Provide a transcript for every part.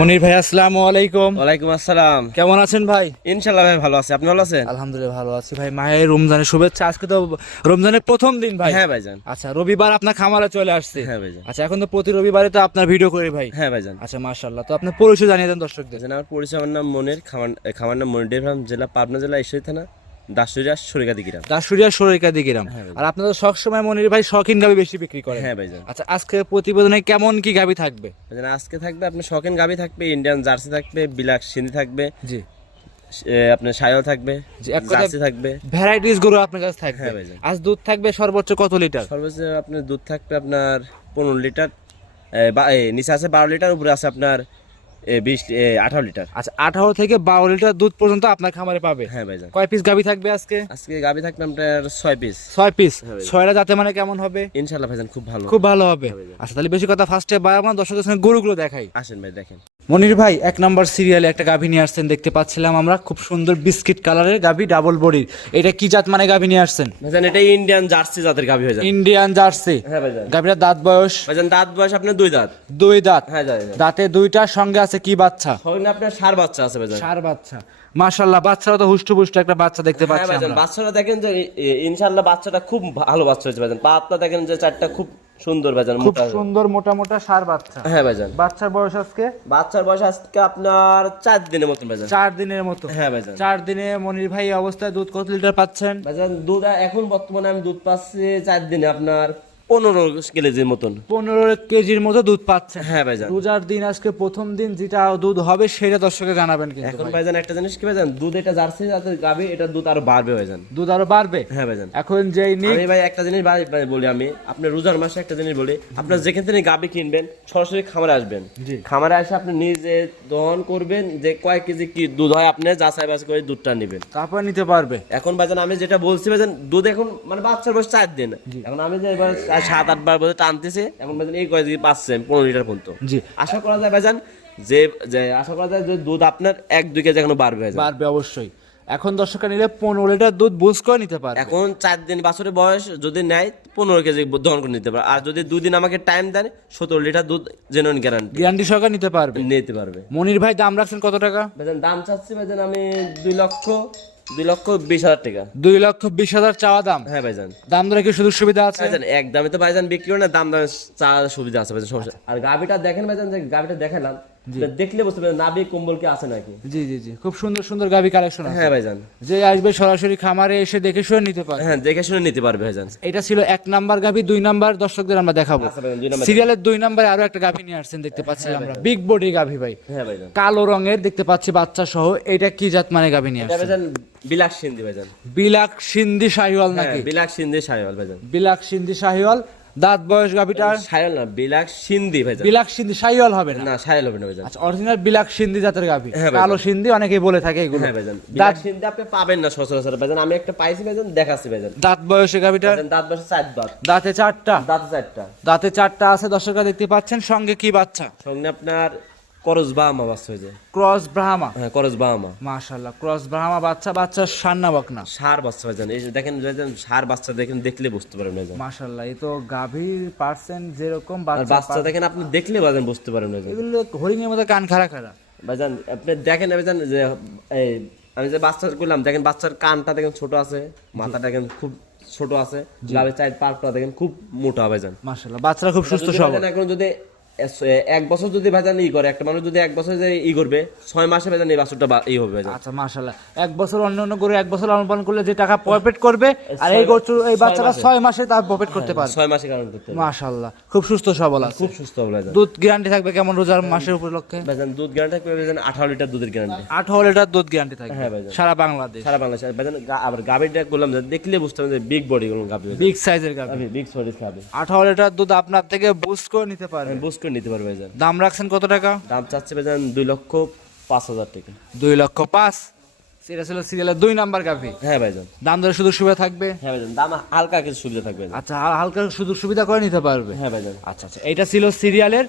মনির ভাই আসসালামু আলাইকুম। ওয়ালাইকুম আসসালাম। কেমন আছেন ভাই? ইনশাল্লাহ ভাই ভালো আছে। আপনি ভালো আছেন? আলহামদুলিল্লাহ ভালো আছি ভাই। মায়ের রমজানের শুভেচ্ছা। আজকে তো রমজানের প্রথম দিন ভাই। হ্যাঁ ভাইজান। আচ্ছা রবিবার আপনার খামারে চলে আসছে। হ্যাঁ ভাইজান। আচ্ছা এখন তো প্রতি রবিবারে তো আপনার ভিডিও করি ভাই। হ্যাঁ ভাইজান। আচ্ছা মাশাআল্লাহ। তো আপনার পরিচয় জানিয়ে দেন দর্শকদের। আমার পরিচয় আমার নাম মনির। খামার খামার নাম মনির ডেভরাম জেলা পাবনা জেলা ঈশ্বরী থানা। দাসুরিয়া সরিকাদি গ্রাম। দাসুরিয়া সরিকা দিগিরাম আর আপনারা সবসময় মনির ভাই শখিন গাবি বেশি বিক্রি করেন। হ্যাঁ ভাইজান। আচ্ছা আজকে প্রতিবেদনে কেমন কি গাবি থাকবে? আজকে থাকবে আপনার শখেন গাবি থাকবে ইন্ডিয়ান জার্সি থাকবে বিলাক সিন্ধি থাকবে জি। আপনার সায়ল থাকবে জার্সি থাকবে। ভ্যারাইটিস গরু আপনার কাছে থাকবে। হ্যাঁ। আজ দুধ থাকবে সর্বোচ্চ কত লিটার? সর্বোচ্চ আপনার দুধ থাকবে আপনার পনেরো লিটার নিচে আছে বারো লিটার উপরে আছে আপনার বিশ আঠারো লিটার। আচ্ছা আঠারো থেকে বারো লিটার দুধ পর্যন্ত আপনার খামারে পাবে। হ্যাঁ ভাই কয় পিস গাভী থাকবে আজকে? আজকে গাভী থাকবে আপনার ছয় পিস ছয় পিস হ্যাঁ ছয়টা যাতে মানে কেমন হবে? ইনশাল্লাহ ভাইজান খুব ভালো। খুব ভালো হবে। আচ্ছা তাহলে বেশি কথা ফার্স্টে বা আমার দর্শকের সঙ্গে গরুগুলো দেখাই। আসেন ভাই দেখেন। মনির ভাই এক নম্বর সিরিয়ালে একটা গাভী নিয়ে আসছেন দেখতে পাচ্ছিলাম আমরা। খুব সুন্দর বিস্কিট কালারের গাভী ডাবল বডির এটা কি জাত মানে গাভী নিয়ে আসছেন? ভাইজান এটা ইন্ডিয়ান জার্সি জাতের গাভি হয়ে যায় ইন্ডিয়ান জার্সি হ্যাঁ ভাইজান। গাভীর দাঁত বয়স? ভাইজান দাঁত বয়স আপনার দুই দাঁত। দুই দাঁত। হ্যাঁ। দাঁতে দুইটার সঙ্গে আছে কি বাচ্চা? সঙ্গে আপনার সার বাচ্চা আছে ভাইজান। চার বাচ্চা। মাশাল্লাহ বাচ্চারা তো হুষ্ট পুষ্ট একটা বাচ্চা দেখতে হ্যাঁ পাচ্ছি আমরা। বাচ্চাটা দেখেন যে ইনশাআল্লাহ বাচ্চাটা খুব ভালো বাচ্চা হয়েছে ভাইজান। পাতটা দেখেন যে চারটা খুব সুন্দর ভাইজান খুব সুন্দর মোটা মোটা সার বাচ্চা। হ্যাঁ ভাইজান বাচ্চার বয়স আজকে? বাচ্চার বয়স আজকে আপনার চার দিনের মতন ভাইজান চার দিনের মতো। হ্যাঁ ভাইজান চার দিনে মনির ভাই অবস্থায় দুধ কত লিটার পাচ্ছেন? ভাইজান দুধ এখন বর্তমানে আমি দুধ পাচ্ছি চার দিনে আপনার পনেরো কেজির মতন। পনেরো কেজির মতো দুধ পাচ্ছেন হ্যাঁ ভাইজান। রোজার দিন আজকে প্রথম দিন যেটা দুধ হবে সেটা দর্শকে জানাবেন কিন্তু এখন ভাইজান একটা জিনিস কি ভাইজান? দুধ এটা জার্সি গাভি এটা দুধ আরও বাড়বে ভাইজান। দুধ আরও বাড়বে? হ্যাঁ ভাইজান। এখন আমি ভাই একটা জিনিস বলি আমি। আপনার রোজার মাসে একটা জিনিস বলি। আপনার যেখান থেকে গাবি কিনবেন সরাসরি খামারে আসবেন। খামারে এসে আপনি নিজে দহন করবেন যে কয় কেজি কি দুধ হয় আপনি যাচাই বাছাই করে দুধটা নেবেন। তারপর নিতে পারবে। এখন ভাইজান আমি যেটা বলছি ভাইজান দুধ এখন মানে বাচ্চার বয়স চার দিন। এখন আমি যে এবার সাত আট বার বছর টানতেছে এখন ভাইজান এই কয় দিন পাচ্ছে পনেরো লিটার পর্যন্ত। জি। আশা করা যায় ভাইজান যে যে আশা করা যায় যে দুধ আপনার এক দুই কেজি এখনও বাড়বে বাড়বে অবশ্যই। এখন দর্শকরা নিলে পনেরো লিটার দুধ বুঝ করে নিতে পারে এখন চার দিন বাছরের বয়স যদি নেয় পনেরো কেজি দহন করে নিতে পারে আর যদি দুদিন আমাকে টাইম দেন সতেরো লিটার দুধ জেনুইন গ্যারান্টি গ্যারান্টি সহকারে নিতে পারবে। নিতে পারবে। মনির ভাই দাম রাখছেন কত টাকা? দাম চাচ্ছি ভাইজান আমি দুই লক্ষ দুই লক্ষ বিশ হাজার টাকা। দুই লক্ষ বিশ হাজার চাওয়া দাম? হ্যাঁ ভাইজান। দাম দরে কি সুযোগ সুবিধা আছে? ভাইজান এক দামে তো ভাইজান বিক্রি করে না দাম দামে চা সুবিধা আছে ভাইজান সমস্যা। আর গাভিটা দেখেন ভাইজান যে গাভিটা দেখালাম দেখলে বুঝতে পারবেন নাবি কম্বল কি আছে নাকি? জি জি জি। খুব সুন্দর সুন্দর গাবি কালেকশন আছে। হ্যাঁ ভাইজান। যে আসবে সরাসরি খামারে এসে দেখে শুনে নিতে পারে হ্যাঁ দেখে শুনে নিতে পারবে ভাইজান। এটা ছিল এক নাম্বার গাভি দুই নাম্বার দর্শকদের আমরা দেখাবো। আচ্ছা নম্বর সিরিয়ালের দুই নাম্বারে আরও একটা গাভি নিয়ে আসছেন দেখতে পাচ্ছি আমরা। বিগ বডি গাভি ভাই। হ্যাঁ ভাইজান। কালো রঙের দেখতে পাচ্ছি বাচ্চা সহ। এটা কি জাত মানে গাভি নিয়ে আসছেন? ভাইজান বিলাক সিন্ধি ভাইজান। বিলাক সিন্ধি শাহিওয়াল হ্যাঁ নাকি? বিলাক সিন্ধি সাহেব ভাইজান। বিলাক সিন্ধি শাহিওয়াল। দাঁত বয়স গাভিটার সায়াল না বিলাক সিন্ধি ভাই বিলাক সিন্ধি সায়াল হবে না? না সাহেল হবে না ভাই আচ্ছা অরিজিনাল বিলাক সিন্ধি জাতের গাভি। হ্যাঁ কালো সিন্ধি অনেকেই বলে থাকে এগুলো। হ্যাঁ ভাইজান দাঁত সিন্ধি আপনি পাবেন না সচরাচর ভাইজান। আমি একটা পাইছি ভাইজান দেখাচ্ছি ভাইজান। দাঁত বয়সে গাভিটার দাঁত বয়সে চার দাঁত। দাঁতে চারটা? দাঁতে চারটা। দাঁতে চারটা আছে দর্শকরা দেখতে পাচ্ছেন। সঙ্গে কি বাচ্চা? সঙ্গে আপনার বাহামা বাচ্চা হয়ে যায়। ক্রস ব্রাহ্মা হ্যাঁ বাহামা মাশাল্লাহ ক্রস ব্রাহ্মা বাচ্চা বাচ্চা সান্না বকনা সার বাচ্চা ভাইজান এই যে দেখেন ভাইজান সার বাচ্চা দেখেন দেখলে বুঝতে পারেন ভাইজান মাশাল্লাহ এই তো গাভীর পার্সেন্ট যেরকম বাচ্চা বাচ্চা দেখেন আপনি দেখলে ভাইজান বুঝতে পারেন ভাইজান এগুলো হরিণের মতো কান খাড়া খাড়া। ভাইজান আপনি দেখেন ভাইজান যে এই আমি যে বাচ্চা করলাম দেখেন বাচ্চার কানটা দেখেন ছোট আছে মাথাটা দেখেন খুব ছোট আছে লাভের চাই পার্কটা দেখেন খুব মোটা ভাইজান মাশাল্লাহ বাচ্চারা খুব সুস্থ যদি সবল। এখন যদি এক বছর যদি ভাইজান ই করে একটা মানুষ যদি এক বছর যে ই করবে ছয় মাসে ভাইজান এই বাছরটা ই হবে আচ্ছা মাশাল্লাহ এক বছর অন্য অন্য করে এক বছর লালন পালন করলে যে টাকা প্রফিট করবে আর এই গরু এই বাচ্চাটা ছয় মাসে। তার প্রফিট করতে পারবে। ছয় মাসে কারণ করতে। মাশাল্লাহ খুব সুস্থ সবল আছে। খুব সুস্থ হবে ভাইজান দুধ গ্যারান্টি থাকবে কেমন রোজার মাসের উপলক্ষে? ভাইজান দুধ গ্যারান্টি থাকবে ভাইজান আঠারো লিটার দুধের গ্যারান্টি আঠারো লিটার দুধ গ্যারান্টি থাকবে। হ্যাঁ ভাইজান সারা বাংলাদেশ। সারা বাংলাদেশ। গা- আবার গাবিটা যে দেখলে বুঝতে যে বিগ বডি গুলো গাবি বিগ সাইজের আমি বিগ সরিস খাবে আঠারো লিটার দুধ আপনার থেকে বুস্ট করে নিতে পারবে। বুঝ করে নিতে পারবে ভাইজান। দাম রাখছেন কত টাকা? দাম চাচ্ছে ভাইজান দুই লক্ষ পাঁচ হাজার টাকা। দুই লক্ষ পাঁচ? সেটা ছিল সিরিয়ালের দুই নাম্বার কাপি হ্যাঁ ভাইজান। দাম ধরে সুযোগ সুবিধা থাকবে? হ্যাঁ ভাইজান দাম হালকা কিছু সুবিধা থাকবে আচ্ছা হালকা সুযোগ সুবিধা করে নিতে পারবে? হ্যাঁ ভাইজান। আচ্ছা আচ্ছা এটা ছিল সিরিয়ালের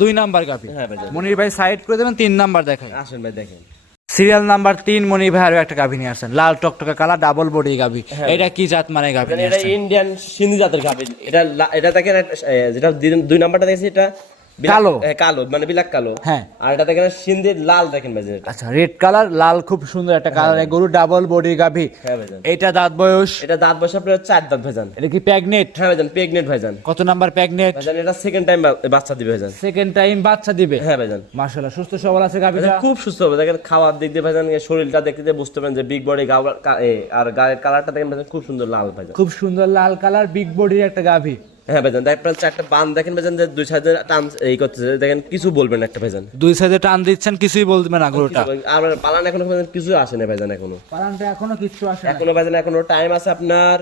দুই নাম্বার কাপি হ্যাঁ ভাইজান। মনির ভাই সাইড করে দেবেন তিন নাম্বার দেখাই। আসেন ভাই দেখেন। সিরিয়াল নাম্বার তিন মনি ভাই আরও একটা গাভী নিয়ে আসেন লাল টকটকে কালা ডাবল বডি গাভী। এটা কি জাত মানে গাভী এটা ইন্ডিয়ান সিন্ধি জাতের গাভী। এটা এটা দেখেন যেটা দুই- নাম্বারটা দেখেছি এটা কালো? হ্যাঁ, কালো মানে বিলাক কালো। হ্যাঁ। আর এটা দেখেন লাল দেখেন এটা আচ্ছা রেড কালার লাল খুব সুন্দর একটা কালার গরু ডাবল বডি গাভি। হ্যাঁ এটা দাঁত বয়স? এটা দাঁত বসে আপনার চার দাঁত ভাইজান এটা কি প্যাগনেট হ্যাঁ ভাইজান ভাইজান কত নাম্বার প্যাগনেট ভাইজান এটা সেকেন্ড টাইম বাচ্চা দিবে ভাইজান সেকেন্ড টাইম বাচ্চা দিবে? হ্যাঁ ভাইজান মাশাআল্লাহ সুস্থ সবল আছে গাভিটা? খুব সুস্থ হবে দেখেন খাওয়ার দিক দিয়ে ভাইজান শরীরটা দেখতে দিয়ে বুঝতে পারেন যে বিগ বডি আর গায়ের কালারটা দেখেন ভাইজান খুব সুন্দর লাল ভাইজান খুব সুন্দর লাল কালার বিগ বডির একটা গাভি। হ্যাঁ ভাইজান দেখ আপনার চারটা বান দেখেন ভাইজান যে দুই সাইডে টান এই করতেছে। দেখেন কিছু বলবেন না একটা ভাইজান। দুই সাইডে টান দিচ্ছেন কিছুই বলবে না গরুটা। আর পালান এখনও কিছু আসে না ভাইজান এখনও। পালানটা এখনও কিছু আসে না এখনও ভাইজান এখনও টাইম আছে আপনার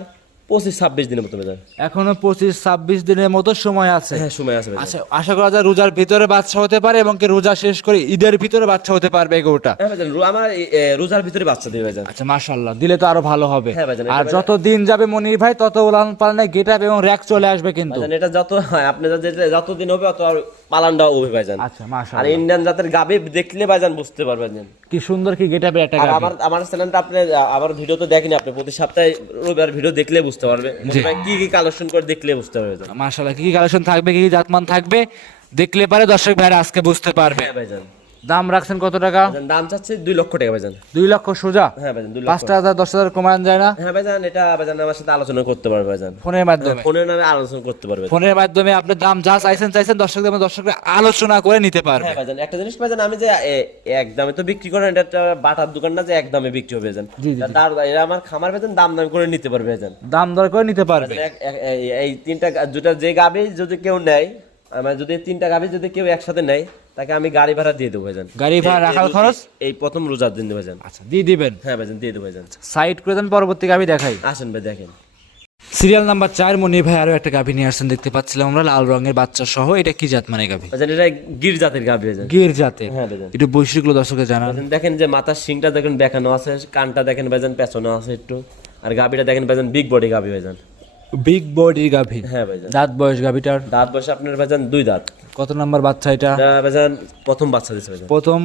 পঁচিশ ছাব্বিশ দিনের মতো এখনও পঁচিশ ছাব্বিশ দিনের মতো সময় আছে। হ্যাঁ সময় আছে আচ্ছা আশা করা যায় রোজার ভিতরে বাচ্চা হতে পারে এবং রোজা শেষ করে ঈদের ভিতরে বাচ্চা হতে পারবে গরুটা? হ্যাঁ আমার রোজার ভিতরে বাচ্চা দিবে ভাইজান। আচ্ছা মাশাল্লাহ দিলে তো আরও ভালো হবে। হ্যাঁ ভাইজান, আর যত দিন যাবে মনির ভাই তত উলান পালনে গেট আপ এবং র্যাক চলে আসবে কিন্তু। এটা যত হয় আপনি যত- দিন হবে অত আর পালানটাও হবে ভাইজান। আচ্ছা আর ইন্ডিয়ান জাতের গাবে দেখলে ভাইজান বুঝতে পারবেন। কি সুন্দর কি গেট আপের একটা আর আমার আমার চ্যানেলটা আপনি আমার ভিডিও তো দেখেনি আপনি প্রতি সপ্তাহে রবিবার ভিডিও দেখলে বুঝতে পারবে। ভাই কি কি কালেকশন করে দেখলে বুঝতে পারবে মাশাআল্লাহ কি কি কালেকশন থাকবে কি কি জাতমান থাকবে দেখলে পারে দর্শক ভাইরা আজকে বুঝতে পারবে। হ্যাঁ ভাইজান। দাম রাখছেন কত টাকা? দাম চাচ্ছে দুই লক্ষ টাকা ভাইজান। দুই লক্ষ সোজা? হ্যাঁ ভাইজান দুই লক্ষ। পাঁচটা হাজার দশ হাজার কমান যায় না? হ্যাঁ ভাইজান এটা ভাইজান আমার সাথে আলোচনা করতে পারবে ভাইজান। ফোনের মাধ্যমে। ফোনের নামে আলোচনা করতে পারবে। ফোনের মাধ্যমে আপনি দাম যা চাইছেন চাইছেন দর্শকদের মধ্যে দর্শকরা আলোচনা করে নিতে পারবে। হ্যাঁ ভাইজান একটা জিনিস ভাইজান আমি যে এক দামে তো বিক্রি করেন এটা একটা বাটার দোকান না যে এক দামে বিক্রি হবে ভাইজান। তার এরা আমার খামার ভাইজান দাম দাম করে নিতে পারবে ভাইজান। দাম দর করে নিতে পারবে। এই- তিনটা দুটা যে গাবি যদি কেউ নেয় আমার যদি তিনটা গাবি যদি কেউ একসাথে নেয় তাকে আমি গাড়ি ভাড়া দিয়ে দেবো ভাইজান। গাড়ি ভাড়া রাখার খরচ? এই প্রথম রোজার দিন ভাইজান। আচ্ছা দিয়ে দিবেন? হ্যাঁ ভাইজান দিয়ে দেবো ভাইজান। সাইড করে দেন পরবর্তীকে আমি দেখাই। আসেন ভাই দেখেন। সিরিয়াল নাম্বার চার মনির ভাই আরও একটা গাভি নিয়ে আসছেন দেখতে পাচ্ছিলাম আমরা লাল রঙের বাচ্চা সহ। এটা কি জাত মানে গাভী? এটা গির জাতের ভাইজান। গির জাতে হ্যাঁ একটু বৈশিষ্ট্যগুলো দর্শকের জানান। দেখেন যে মাথার শিংটা দেখেন বেঁকানো আছে কানটা দেখেন ভাইজান পেছনে আছে একটু। আর গাভীটা দেখেন ভাইজান বিগ বডি গাবি ভাইজান। বিগ বডির গাভি। হ্যাঁ ভাইজান। দাঁত বয়স গাভিটার? দাঁত বসে আপনার ভাইজান দুই দাঁত। কত নাম্বার বাচ্চা এটা? প্রথম বাচ্চা দিয়েছে প্রথম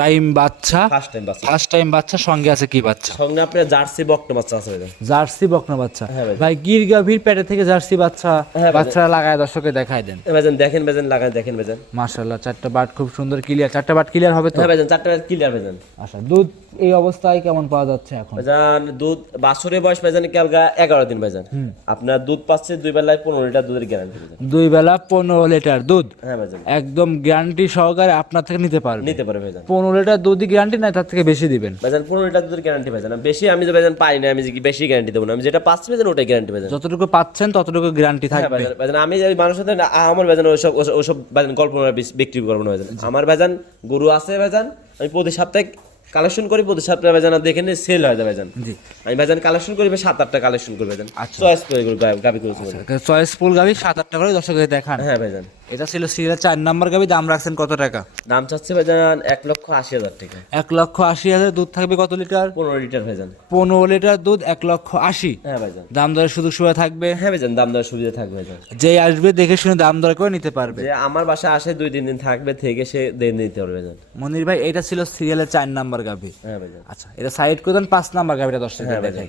টাইম বাচ্চা ফার্স্ট টাইম বাচ্চা। ফার্স্ট টাইম বাচ্চা সঙ্গে আছে কি বাচ্চা? সঙ্গে আপনার জার্সি বকটা বাচ্চা আছে জার্সি বকনা বাচ্চা। হ্যাঁ ভাই। গির গাভীর পেটে থেকে জার্সি বাচ্চা হ্যাঁ বাচ্চা লাগায় দর্শকে দেখায় দেন। ভাইজান দেখেন ভাইজান লাগান দেখেন ভাইজান। মাশাল্লাহ চারটা বাট খুব সুন্দর ক্লিয়ার চারটা বাট ক্লিয়ার হবে তো? হ্যাঁ ভাইজান চারটা ক্লিয়ার ভাইজান। আচ্ছা দুধ এই অবস্থায় কেমন পাওয়া যাচ্ছে এখন? ভাইজান দুধ বাছরের বয়স ভাইজান কালকা এগারো দিন ভাইজান। আপনার দুধ পাচ্ছে দুই বেলায় পনেরো লিটার দুধের গ্যারান্টি দুই বেলা পনেরো লিটার দুধ। হ্যাঁ ভাইজান। একদম গ্যারান্টি সহকারে আপনার থেকে নিতে পারবে। নিতে পারে ভাইজান। পনেরো লিটার দুধই গ্যারান্টি নাই? তার থেকে বেশি দিবেন। ভাইজান পনেরো লিটার দুধের গ্যারান্টি ভাইজান। বেশি আমি যে ভাইজান পাই না আমি বেশি গ্যারান্টি দেবো না। আমি যেটা পাচ্ছি ভাইজান ওটাই গ্যারান্টি ভাইজান। যতটুকু পাচ্ছেন ততটুকু গ্যারান্টি থাকবে। ভাইজান আমি যে মানুষের সাথে আমার ভাইজান ওসব- ওসব ভাইজান বিস- বিক্রি করব না ভাইজান। আমার ভাইজান গরু আছে ভাইজান আমি প্রতি সপ্তাহে কালেকশন করি প্রতি সপ্তাহে ভাইজান দেখে নিয়ে সেল হয়ে ভাইজান। জি। আমি ভাইজান কালেকশন করি সাত আটটা কালেকশন করি ভাইজান। আচ্ছা। চয়েস করে গাবি করেছি ভাইজান। চয়েসফুল গাভি সাত আটটা করে দর্শকের দেখান। হ্যাঁ ভাইজান। এটা ছিল সিরিয়াল চার নাম্বার গাভি দাম রাখছেন কত টাকা? দাম চাচ্ছে ভাইজান এক লক্ষ আশি হাজার টাকা। এক লক্ষ আশি হাজার দুধ থাকবে কত লিটার? পনেরো লিটার ভাইজান। পনেরো লিটার দুধ এক লক্ষ আশি। হ্যাঁ ভাইজান। দাম দরের সুযোগ সুবিধা থাকবে? হ্যাঁ ভাইজান দাম দেওয়ার সুবিধা থাকবে ভাইজান। যে আসবে দেখে শুনে দাম দর করে নিতে পারবে। যে আমার বাসায় আসে দুই তিন দিন থাকবে থেকে সে দেন নিতে পারবে ভাইজান। মনির ভাই এটা ছিল সিরিয়ালের চার নাম্বার গাভি হ্যাঁ ভাইজান। আচ্ছা এটা সাইড করে দেন পাঁচ নাম্বার গাভিটা দশ টাকা দেখাই।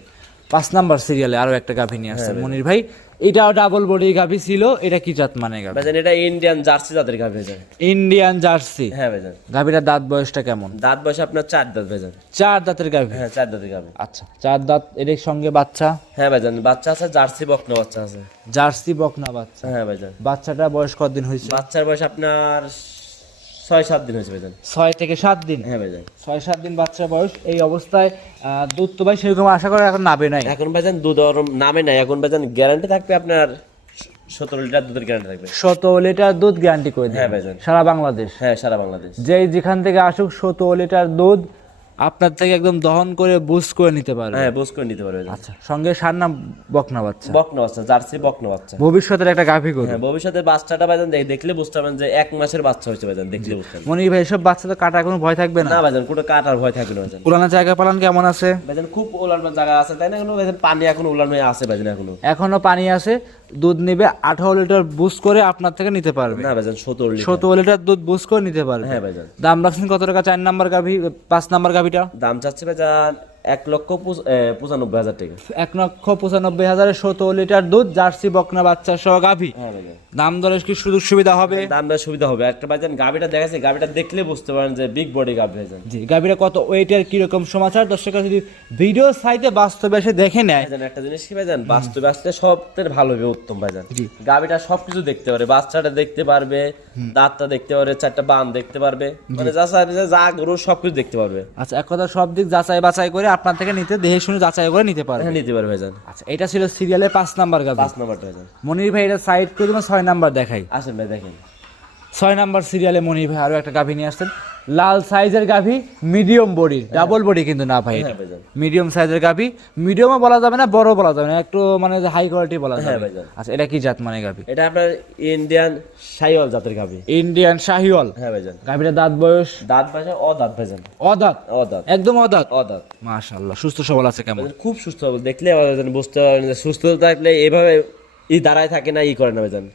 পাঁচ নাম্বার সিরিয়ালে আরও একটা গাভি নিয়ে আসছে মনির ভাই। এটাও ডাবল বডি গাভি ছিল এটা কি জাত মানে গাভি? ভাইজান এটা ইন্ডিয়ান জার্সি জাতের গাভি ভাইজান। ইন্ডিয়ান জার্সি হ্যাঁ ভাইজান। গাভিটার দাঁত বয়সটা কেমন? দাঁত বয়সে আপনার চার দাঁত ভাইজান। চার দাঁতের গাভি? হ্যাঁ চার দাঁতের গাভি। আচ্ছা চার দাঁত এর সঙ্গে বাচ্চা? হ্যাঁ ভাইজান বাচ্চা আছে জার্সি বকনা বাচ্চা আছে। জার্সি বকনা বাচ্চা। হ্যাঁ ভাইজান। বাচ্চাটা বয়স কতদিন হয়েছে? বাচ্চার বয়স আপনার ছয় সাত দিন হয়েছে ভাইজান ছয় থেকে সাত দিন? হ্যাঁ ভাইজান ছয় সাত দিন বাচ্চা বয়স এই অবস্থায় দুধ তো ভাই সেরকম আশা করে এখন নামে নাই। এখন ভাইজান দুধ নামে নাই এখন ভাইজান গ্যারান্টি থাকবে আপনার সতেরো লিটার দুধের গ্যারান্টি থাকবে। সতেরো লিটার দুধ গ্যারান্টি করে হ্যাঁ দেবে ভাইজান সারা বাংলাদেশ। হ্যাঁ সারা বাংলাদেশ। যেই যেখান থেকে আসুক সতেরো লিটার দুধ আপনার থেকে একদম দহন করে বুস্ট করে নিতে পারবে। হ্যাঁ বুঝ করে নিতে পারবে। আচ্ছা সঙ্গে সার নাম বকনা বাচ্চা। বকনা বাচ্চা জার্সি বকনা বাচ্চা। ভবিষ্যতের একটা গাভি গরু হ্যাঁ ভবিষ্যতে বাচ্চাটা ভাইজান দেখ- দেখলে বুঝতে পারবেন যে এক মাসের বাচ্চা হয়েছে ভাইজান দেখলে বুঝতে পারবেন। মনির ভাই সব বাচ্চা তো কাটার কোনো ভয় থাকবে না? না ভাইজান কোনো কাটার ভয় থাকবে না ভাইজান পুরানা জায়গা পালন কেমন আছে? ভাইজান খুব ওলার জায়গা আছে তাই না এখনও? ভাইজান পানি এখন ওলার আছে ভাইজান এখনও। এখনও পানি আছে। দুধ নিবে আঠারো লিটার বুস্ট করে আপনার থেকে নিতে পারবে। না ভাইজান সতেরো লিটার। সতেরো লিটার দুধ বুস্ট করে নিতে পারবে। হ্যাঁ ভাইজান। দাম রাখছেন কত টাকা? চার নাম্বার গাভি পাঁচ নাম্বার গাভিটা? দাম চাচ্ছে ভাইজান এক লক্ষ পঁচানব্বই হাজার টাকা। এক লক্ষ পঁচানব্বই হাজারের সতেরো লিটার দুধ জার্সি বকনা বাচ্চা সহ গাভী। হ্যাঁ দাম দরের কি সুযোগ সুবিধা হবে? দাম দর সুবিধা হবে। একটা ভাইজান দেখাচ্ছে দেখলে বুঝতে পারেন যে বিগ বডি ভাইজান জি কত ওয়েটের কীরকম সমাচার? দর্শকরা যদি ভিডিও সাইটে বাস্তবে এসে দেখে নেয়। একটা জিনিস কি ভাইজান বাস্তবে আসলে সবথেকে ভালো হবে উত্তম ভাইজান জি। গাবিটা সবকিছু দেখতে পারে বাচ্চাটা দেখতে পারবে দাঁতটা দেখতে পারবে চারটা বান দেখতে পারবে। মানে যা যা গরু সবকিছু দেখতে পারবে। আচ্ছা এক কথা সব দিক যাচাই বাছাই করে আপনার থেকে নিতে দেহে শুনে যাচাই করে নিতে পারে হ্যাঁ নিতে পারে ভাইজান। আচ্ছা এটা ছিল সিরিয়ালের পাঁচ নাম্বার গাছ পাঁচ নাম্বারটা ভাইজান। মনির ভাই এটা সাইড করে তোমার ছয় নাম্বার দেখাই। আসেন ভাই দেখেন। ছয় নাম্বার সিরিয়ালে মনির ভাই আরও একটা গাভী নিয়ে আসছেন। লাল সাইজের গাভী মিডিয়াম বডি ডাবল বডি কিন্তু না ভাই হ্যাঁ মিডিয়াম সাইজের গাভী মিডিয়ামও বলা যাবে না বড় বলা যাবে না একটু মানে হাই কোয়ালিটি বলা হ্যাঁ যাবে। আচ্ছা এটা কি জাত মানে গাভী? এটা আপনার ইন্ডিয়ান সাইওয়াল জাতের গাভী। ইন্ডিয়ান শাহিওয়াল হ্যাঁ ভাইজান। গাভীটা দাঁত বয়স? দাঁত ভাইজান ও দাঁত ভাইজান। অদাঁত? ও দাঁত একদম অদাঁত? ও দাঁত মাশাআল্লাহ সুস্থ সবল আছে কেমন? খুব সুস্থ হবে দেখলে বুঝতে পারবেন সুস্থ থাকলে এভাবে ই দাঁড়ায় থাকে না ই করে না ভাইজান।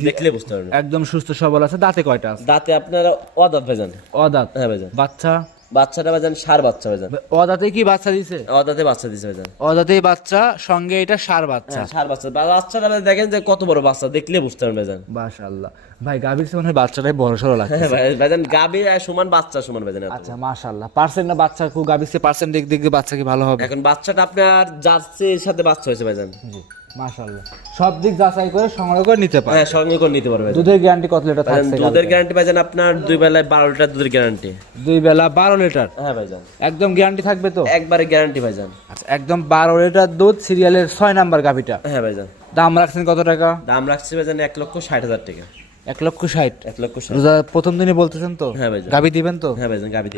দেখলে বুঝতে পারবেন। একদম সুস্থ সবল আছে। দাঁতে কয়টা আছে? দাঁতে আপনার ও দাঁত ভাইজান। অদাঁত হ্যাঁ ভাইজান। বাচ্চা? বাচ্চাটা সার বাচ্চা অদাঁতে কি বাচ্চা দিছে? বাচ্চা দিছে অদাঁতেই বাচ্চা সঙ্গে এটা সার বাচ্চা। হ্যাঁ, সার বাচ্চা। বাচ্চাটা দেখেন যে কত বড় বাচ্চা দেখলে বুঝতে পারবেন ভাইজান। মাশাআল্লাহ। ভাই গাভীর মনে হয় বাচ্চাটাই বড় লাগে হ্যাঁ ভাই- ভাইজান গাবি সমান বাচ্চা সমান এত। আচ্ছা মাশাআল্লাহ। পার্সেন্ট না বাচ্চা খুব গাভীর চেয়ে পার্সেন্ট দিক দিক বাচ্চা কি ভালো হবে? এখন বাচ্চাটা আপনার জার্সির সাথে বাচ্চা হয়েছে ভাইজান। জি। মাশাআল্লাহ। সব দিক যাচাই করে সংগ্রহ করে নিতে পারবে। হ্যাঁ সংগ্রহ করে নিতে পারবে। দুধের গ্যারান্টি কত লিটার থাকছে দুধের গ্যারান্টি ভাইজান আপনার দুই বেলায় বারো লিটার দুধের গ্যারান্টি দুই বেলা বারো লিটার হ্যাঁ ভাইজান। একদম গ্যারান্টি থাকবে তো? একবারে গ্যারান্টি ভাইজান। আচ্ছা একদম বারো লিটার দুধ সিরিয়ালের ছয় নাম্বার গাভিটা। হ্যাঁ ভাইজান। দাম রাখছেন কত টাকা? দাম রাখছি ভাইজান এক লক্ষ ষাট হাজার টাকা। এক লক্ষ ষাট এক লক্ষ রোজা প্রথম দিনে বলতেছেন তো? হ্যাঁ গাভী দিবেন তো? হ্যাঁ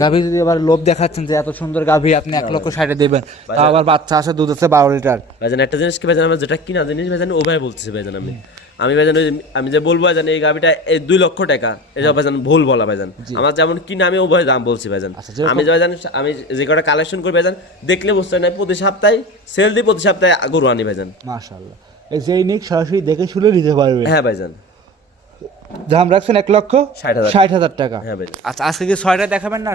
গাভী যদি আবার লোভ দেখাচ্ছেন যে এত সুন্দর গাভী আপনি এক লক্ষ ষাটে দেবেন তাও আবার বাচ্চা আসে দুধ আছে বারো লিটার। ভাইজান একটা জিনিস কি ভাইজান আমার যেটা কিনা জিনিস ভাইজান ও ভাই বলতেছি ভাইজান আমি। আমি ভাইজান আমি যে বলব ভাইজান এই গাবিটা এই দুই লক্ষ টাকা এটা ভাইজান ভুল বলা ভাইজান। আমার যেমন কিনা আমি উভয় দাম বলছি ভাইজান। আচ্ছা, আমি যে ভাইজান আমি যে কটা কালেকশন করি ভাইজান দেখলে বুঝতে না প্রতি সপ্তাহে সেল দিই প্রতি সপ্তাহে গরু আনি ভাইজান। মাশাআল্লাহ। এই যেই নিক সরাসরি দেখে শুনে নিতে পারবে। হ্যাঁ ভাইজান। দাম রাখছেন এক লক্ষ ষাট হাজার। টাকা। হ্যাঁ আচ্ছা আজকে কি ছয়টা দেখাবেন না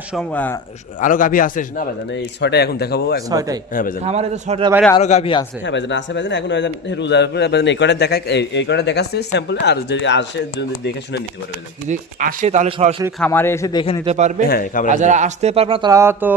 আরও গাভী আছে? না ভাইজান এই ছয়টাই এখন দেখাবো ছয়টাই হ্যাঁ ভাইজান আমারে তো ছয়টার বাইরে আরও গাভী আছে। হ্যাঁ ভাইজান আছে ভাইজান এখন ভাইজান রোজার পরে ভাইজান এই কটা দেখা এই- কটা দেখাচ্ছে স্যাম্পল আর যদি আসে যদি দেখে শুনে নিতে পারবে যদি আসে তাহলে সরাসরি খামারে এসে দেখে নিতে পারবে। হ্যাঁ, আর যারা আসতে পারবে না তারা তো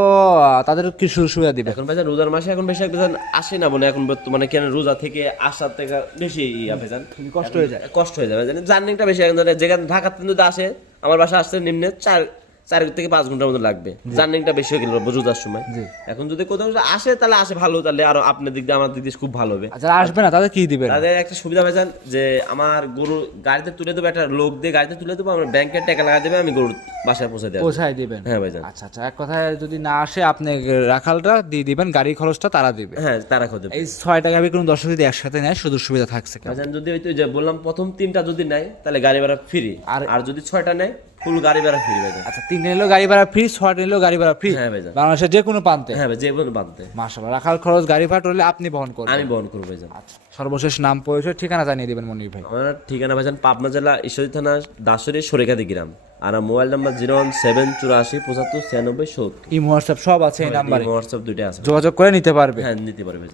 তাদের কি সুবিধা দিবে? এখন ভাইজান রোজার মাসে এখন বেশি একজন আসে না বলে এখন বর্তমানে কেন রোজা থেকে আসার থেকে বেশি ইয়া ভাইজান কষ্ট হয়ে যায়। কষ্ট হয়ে যাবে জার্নিংটা বেশি এখন ধরে যেখানে থেকে যদি আসে আমার বাসা আসছে নিম্নে চার চার থেকে পাঁচ ঘণ্টার মতো লাগবে। জার্নিংটা বেশি হয়ে গেল রোজার সময়। এখন যদি কোথাও আসে তাহলে আসে ভালো তাহলে আরও আপনার দিক দিয়ে আমার দিক দিয়ে খুব ভালো হবে। যারা আসবে না তাদের কি দিবে তাদের একটা সুবিধা ভাইজান যে আমার গরু গাড়িতে তুলে দেবো একটা লোক দিয়ে গাড়িতে তুলে দেবো আমার ব্যাংকের টাকা লাগা দেবে আমি গরু বাসায় পৌঁছে দেবো। পৌঁছায় দিবেন? হ্যাঁ ভাইজান আচ্ছা আচ্ছা এক কথায় যদি না আসে আপনি রাখালটা দিয়ে দিবেন গাড়ি খরচটা তারা দিবে। হ্যাঁ তারা খোঁজে এই ছয়টা গাভী কোনো দর্শক যদি একসাথে নেয় সুযোগ সুবিধা থাকছে ভাইজান যদি ওই যে বললাম প্রথম তিনটা যদি নেয় তাহলে গাড়ি ভাড়া ফ্রি আর আর- আর যদি ছয়টা নেয় ফুল গাড়ি ভাড়া ফ্রি ভাইজান আচ্ছা তিনটে নিলেও গাড়ি ভাড়া ফ্রি নিলেও গাড়ি ভাড়া ফ্রি হ্যাঁ ভাইজান। বাংলাদেশের যে কোনো প্রান্তে। হ্যাঁ ভাই যে কোনো মাসাল্লাহ রাখাল খরচ গাড়ি ভাড়া হলে আপনি বহন করবেন। আমি বহন করব ভাইজান। আচ্ছা সর্বশেষ নাম পরিচয় ঠিকানা জানিয়ে দিবেন মনির ভাই। আমার ঠিকানা ভাইজান পাবনা জেলা ঈশ্বরী থানা দাসরি সরেকাদি গ্রাম। আর mobile number zero one seven চুরাশি পঁচাত্তর ছিয়ানব্বই সত্তর। ইমো হোয়াটসঅ্যাপ সব আছে এই নাম্বারে। হোয়াটসঅ্যাপ দুইটা আছে। যোগাযোগ করে নিতে পারবে। হ্যাঁ নিতে পারবে